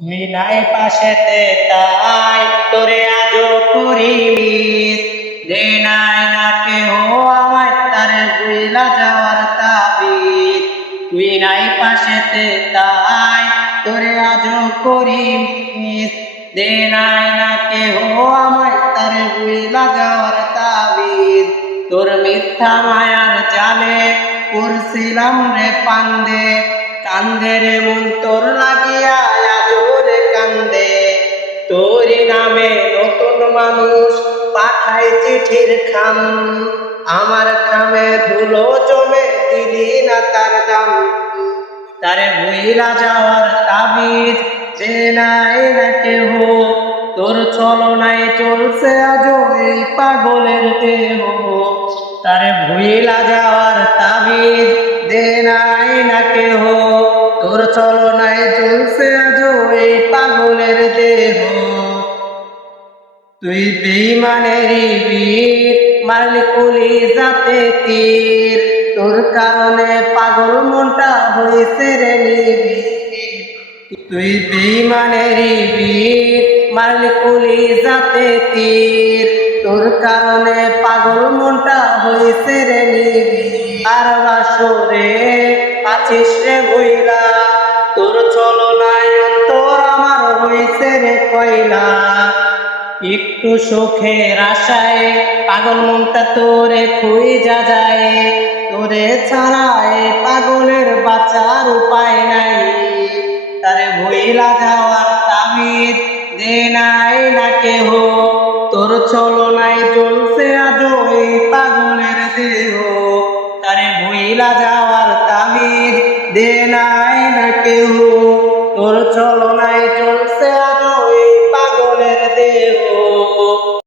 তুই নাই পাশেতে তাই তোরে আজো করি মিস দে নাই না কেহ আমায় তারে বুইলা যাওয়ার তাবিজ তুই নাই পাশেতে তাই তোরে আজো করি মিস দে নাই না কেহ আমায় তারে বুইলা যাওয়ার তাবিজ তোর মিথ্যা মায়ার জালে করছিলাম রে পান্দে কান্দে রে মন তোর লাগিয়া আজোরে কান্দে তোরি নামে নতুন মানুষ পাঠায় চিঠির খাম আমার খামে ধুলো জমে দিলি না তার দাম তারে ভুইলা যাওয়ার তাবিজ যে নাই না কেহ তোর চলনায় চলছে আজও এই পাগলের দেহ তারে ভুইলা যাওয়ার তাবিজ দে নাই না কেহ তোর চলনায় চলছে আজও এই পাগলের দেহ তুই বেঈমানেরই বীর মারলি কলিজাতে তীর তোর কারণে পাগল মনটা হয়েছে রে নিবিড় তুই বেঈমানেরই বীর মারলি কলিজাতে তীর তোর কারণে পাগল মনটা হয়েছে রে নিবিড় আর বাসরে আছিস রে বইলা তোর চলনায় অন্তর আমার হয়েছে রে কয়লা একটু সুখের আশায় পাগল মনটা তোরে খুঁজা যায় তোরে ছাড়ায় পাগলের বাঁচার উপায় নাই তারে ভুইলা যাওয়ার তাবিজ দে নাই না কেহ তোর চলনায় চলছে আজও এই পাগলের দেহ তারে ভুইলা যাওয়ার তাবিজ দে নাই না কেহ তোর চলনায়